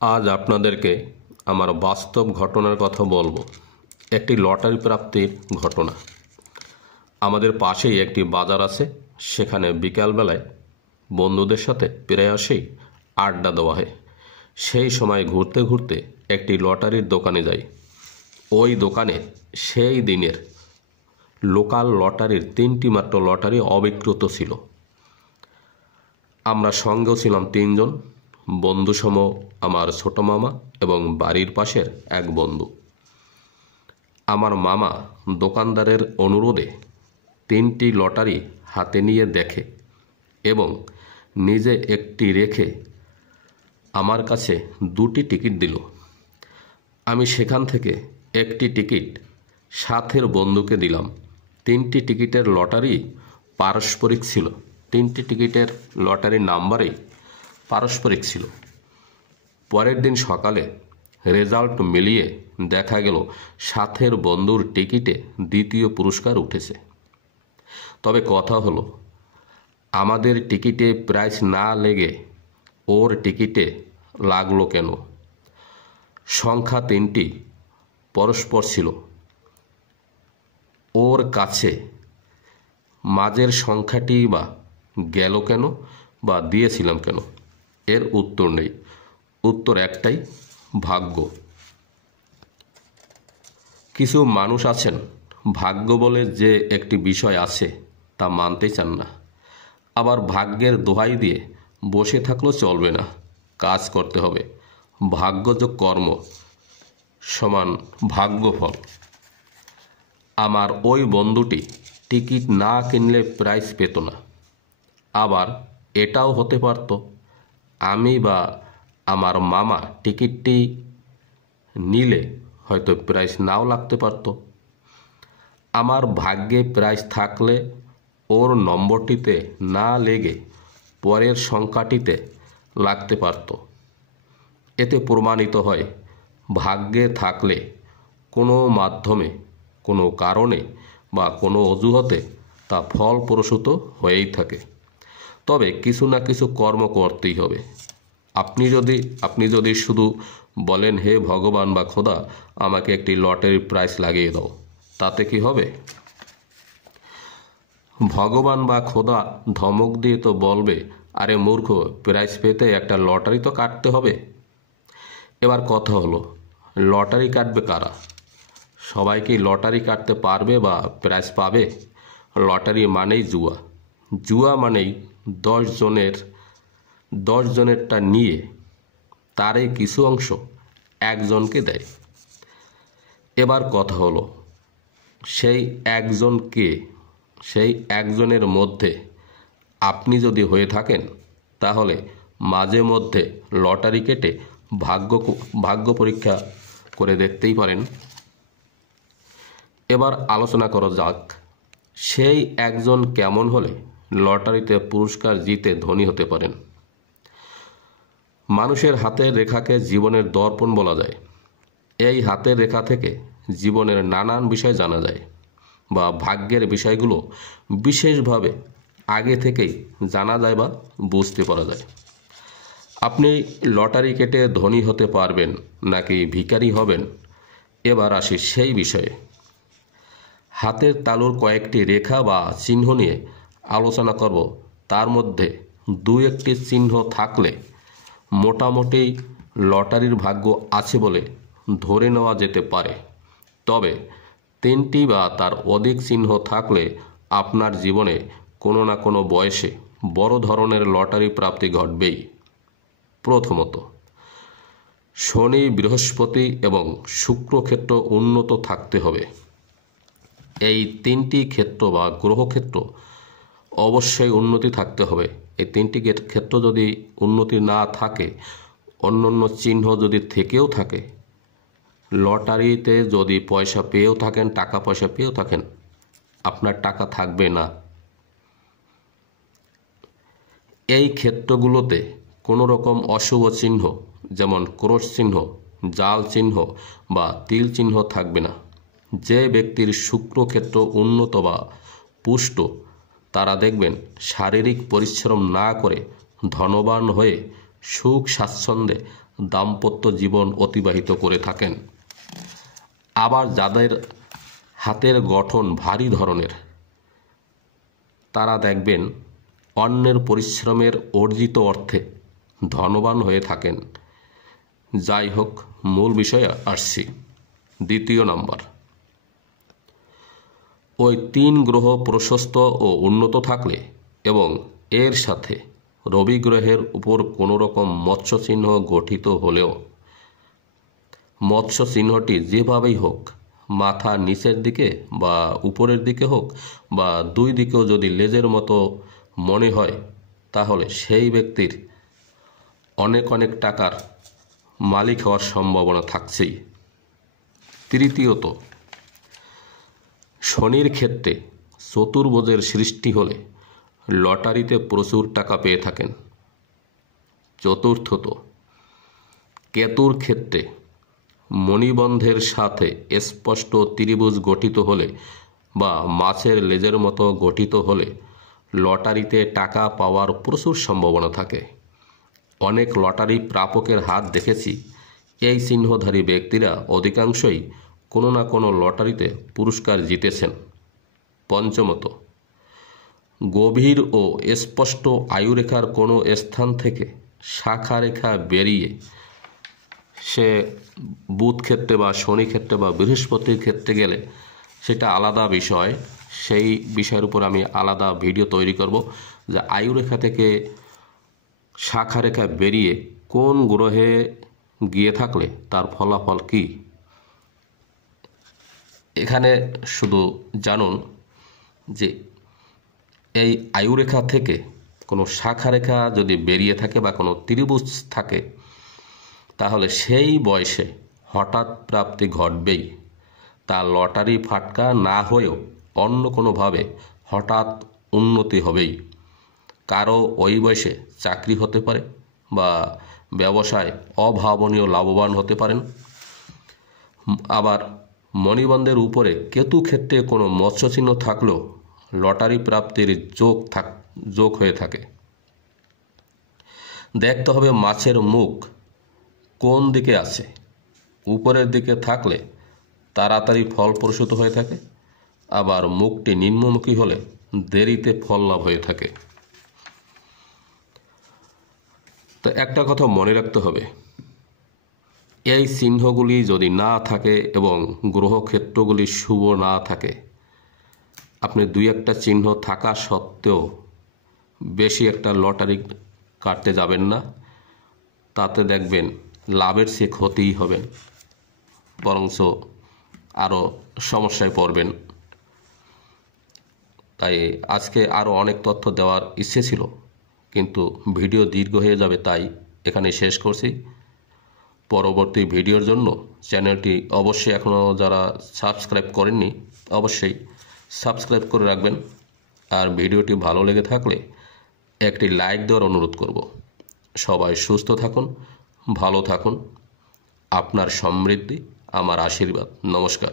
আজ আপনাদেরকে আমার বাস্তব ঘটনার কথা বলবো। একটি লটারি প্রাপ্তির ঘটনা। আমাদের পাশেই একটি বাজার আছে, সেখানে বিকালবেলায় বন্ধুদের সাথে প্রায়শই আড্ডা দেওয়া হয়। সেই সময় ঘুরতে ঘুরতে একটি লটারির দোকানে যাই। ওই দোকানে সেই দিনের লোকাল লটারির 3টি মাত্র লটারি অবিক্রত ছিল। আমরা সঙ্গেও ছিলাম 3 জন, বন্ধুসম আমার ছোট মামা এবং বাড়ির পাশের এক বন্ধু। আমার মামা দোকানদারের অনুরোধে 3টি লটারি হাতে নিয়ে দেখে এবং নিজে একটি রেখে আমার কাছে 2টি টিকিট দিল। আমি সেখান থেকে একটি টিকিট সাথের বন্ধুকে দিলাম। 3টি টিকিটের লটারি পারস্পরিক ছিল। 3টি টিকিটের লটারির নাম্বারই পারস্পরিক ছিল। পরের দিন সকালে রেজাল্ট মিলিয়ে দেখা গেল সাথের বন্ধুর টিকিটে 2য় পুরস্কার উঠেছে। তবে কথা হলো, আমাদের টিকিটে প্রাইস না লেগে ওর টিকিটে লাগলো কেন? সংখ্যা 3টি পরস্পর ছিল। ওর কাছে মাঝের সংখ্যাটি বা গেল কেন বা দিয়েছিলাম কেন? এর উত্তর নেই। উত্তর একটাই, ভাগ্য। কিছু মানুষ আছেন, ভাগ্য বলে যে একটি বিষয় আছে তা মানতে চান না। আবার ভাগ্যের দোহাই দিয়ে বসে থাকলেও চলবে না, কাজ করতে হবে। ভাগ্যযোগ কর্ম সমান ভাগ্যফল। আমার ওই বন্ধুটি টিকিট না কিনলে প্রাইজ পেত না। আবার এটাও হতে পারত, আমি বা আমার মামা টিকিটটি নিলে হয়তো প্রাইজ নাও লাগতে পারত। আমার ভাগ্যে প্রাইজ থাকলে ওর নম্বরটিতে না লেগে পরের সংখ্যাটিতে লাগতে পারত। এতে প্রমাণিত হয়, ভাগ্যে থাকলে কোনো মাধ্যমে, কোনো কারণে বা কোনো অজুহাতে তা ফলপ্রসূত হয়েই থাকে। তবে কিছু না কিছু কর্ম করতেই হবে। আপনি যদি শুধু বলেন, হে ভগবান বা খোদা, আমাকে একটি লটারির প্রাইস লাগিয়ে দাও, তাতে কি হবে? ভগবান বা খোদা ধমক দিয়ে তো বলবে, আরে মূর্খ, প্রাইজ পেতে একটা লটারি তো কাটতে হবে। এবার কথা হলো, লটারি কাটবে কারা? সবাই কি লটারি কাটতে পারবে বা প্রাইজ পাবে? লটারি মানেই জুয়া। জুয়া মানেই 10 জনেরটা নিয়ে তারই কিছু অংশ একজনকে দেয়। এবার কথা হলো, সেই একজনকে, সেই একজনের মধ্যে আপনি যদি হয়ে থাকেন, তাহলে মাঝে মধ্যে লটারি কেটে ভাগ্য পরীক্ষা করে দেখতেই পারেন। এবার আলোচনা করা যাক, সেই একজন কেমন হলে লটারিতে পুরস্কার জিতে ধনী হতে পারেন। মানুষের হাতের রেখাকে জীবনের দর্পণ বলা যায়। এই হাতের রেখা থেকে জীবনের নানান বিষয় জানা যায় বা ভাগ্যের বিষয়গুলো বিশেষভাবে আগে থেকেই জানা যায় বা বুঝতে পারা যায়। আপনি লটারি কেটে ধনী হতে পারবেন নাকি ভিখারি হবেন, এবার আসি সেই বিষয়ে। হাতের তালুর কয়েকটি রেখা বা চিহ্ন নিয়ে আলোচনা করব। তার মধ্যে 2-1টি চিহ্ন থাকলে মোটামুটি লটারির ভাগ্য আছে বলে ধরে নেওয়া যেতে পারে। তবে 3টি বা তার অধিক চিহ্ন থাকলে আপনার জীবনে কোনো না কোনো বয়সে বড় ধরনের লটারি প্রাপ্তি ঘটবেই। প্রথমত, শনি, বৃহস্পতি এবং শুক্র ক্ষেত্র উন্নত থাকতে হবে। এই 3টি ক্ষেত্র বা গ্রহক্ষেত্র অবশ্যই উন্নতি থাকতে হবে। এই 3টি ক্ষেত্র যদি উন্নতি না থাকে, অন্যান্য চিহ্ন যদি থেকেও থাকে, লটারিতে যদি পয়সা পেয়েও থাকেন, টাকা পয়সা পেয়েও থাকেন, আপনার টাকা থাকবে না। এই ক্ষেত্রগুলোতে কোনো রকম অশুভ চিহ্ন, যেমন ক্রোশ চিহ্ন, জাল চিহ্ন বা তিল চিহ্ন থাকবে না। যে ব্যক্তির শুক্রক্ষেত্র উন্নত বা পুষ্ট, তারা দেখবেন শারীরিক পরিশ্রম না করে ধনবান হয়ে সুখ স্বাচ্ছন্দ্যে দাম্পত্য জীবন অতিবাহিত করে থাকেন। আবার যাদের হাতের গঠন ভারী ধরনের, তারা দেখবেন অন্যের পরিশ্রমের অর্জিত অর্থে ধনবান হয়ে থাকেন। যাই হোক, মূল বিষয়ে আসছি। দ্বিতীয় নাম্বার, ওই 3 গ্রহ প্রশস্ত ও উন্নত থাকলে এবং এর সাথে রবি গ্রহের উপর কোনো রকম মৎস্য চিহ্ন গঠিত হলেও, মৎস্য চিহ্নটি যেভাবেই হোক, মাথা নিচের দিকে বা উপরের দিকে হোক বা দুই দিকেও যদি লেজের মতো মনে হয়, তাহলে সেই ব্যক্তির অনেক অনেক টাকার মালিক হওয়ার সম্ভাবনা থাকছেই। তৃতীয়ত, শনির ক্ষেত্রে চতুর্ভুজের সৃষ্টি হলে লটারিতে প্রচুর টাকা পেয়ে থাকেন। চতুর্থত, কেতুর ক্ষেত্রে মণিবন্ধের সাথে স্পষ্ট ত্রিভুজ গঠিত হলে বা মাছের লেজের মতো গঠিত হলে লটারিতে টাকা পাওয়ার প্রচুর সম্ভাবনা থাকে। অনেক লটারি প্রাপকের হাত দেখেছি। এই চিহ্নধারী ব্যক্তিরা অধিকাংশই কোনো না কোনো লটারিতে পুরস্কার জিতেছেন। পঞ্চমত, গভীর ও স্পষ্ট আয়ুরেখার কোনো স্থান থেকে শাখা রেখা বেরিয়ে, সে বুধ ক্ষেত্রে বা শনি ক্ষেত্রে বা বৃহস্পতির ক্ষেত্রে গেলে সেটা আলাদা বিষয়। সেই বিষয়ের উপর আমি আলাদা ভিডিও তৈরি করব, যে আয়ুরেখা থেকে শাখা রেখা বেরিয়ে কোন গ্রহে গিয়ে থাকলে তার ফলাফল কি। এখানে শুধু জানুন যে এই আয়ুরেখা থেকে কোনো শাখা রেখা যদি বেরিয়ে থাকে বা কোনো ত্রিভুজ থাকে, তাহলে সেই বয়সে হঠাৎ প্রাপ্তি ঘটবেই। তার লটারি ফাটকা না হয়েও অন্য কোনোভাবে হঠাৎ উন্নতি হবেই। কারো ওই বয়সে চাকরি হতে পারে বা ব্যবসায় অভাবনীয় লাভবান হতে পারেন। আবার মণিবন্ধের উপরে কেতু ক্ষেত্রে কোনো মৎস্যচিহ্ন থাকলেও লটারি প্রাপ্তির যোগ হয়ে থাকে। দেখতে হবে মাছের মুখ কোন দিকে আছে। উপরের দিকে থাকলে তাড়াতাড়ি ফলপ্রসূত হয়ে থাকে, আবার মুখটি নিম্নমুখী হলে দেরিতে ফল লাভ হয়ে থাকে। তো একটা কথা মনে রাখতে হবে, এই চিহ্নগুলি যদি না থাকে এবং গ্রহক্ষেত্রগুলি শুভ না থাকে, আপনি 2-1টা চিহ্ন থাকা সত্ত্বেও বেশি একটা লটারি কাটতে যাবেন না। তাতে দেখবেন লাভের চেয়ে ক্ষতিই হবেন, বরঞ্চ আরও সমস্যায় পড়বেন। তাই আজকে আরও অনেক তথ্য দেওয়ার ইচ্ছে ছিল, কিন্তু ভিডিও দীর্ঘ হয়ে যাবে, তাই এখানে শেষ করছি। পরবর্তী ভিডিওর জন্য চ্যানেলটি অবশ্যই এখনও যারা সাবস্ক্রাইব করেননি, অবশ্যই সাবস্ক্রাইব করে রাখবেন। আর ভিডিওটি ভালো লেগে থাকলে একটি লাইক দেওয়ার অনুরোধ করব। সবাই সুস্থ থাকুন, ভালো থাকুন। আপনার সমৃদ্ধি আমার আশীর্বাদ। নমস্কার।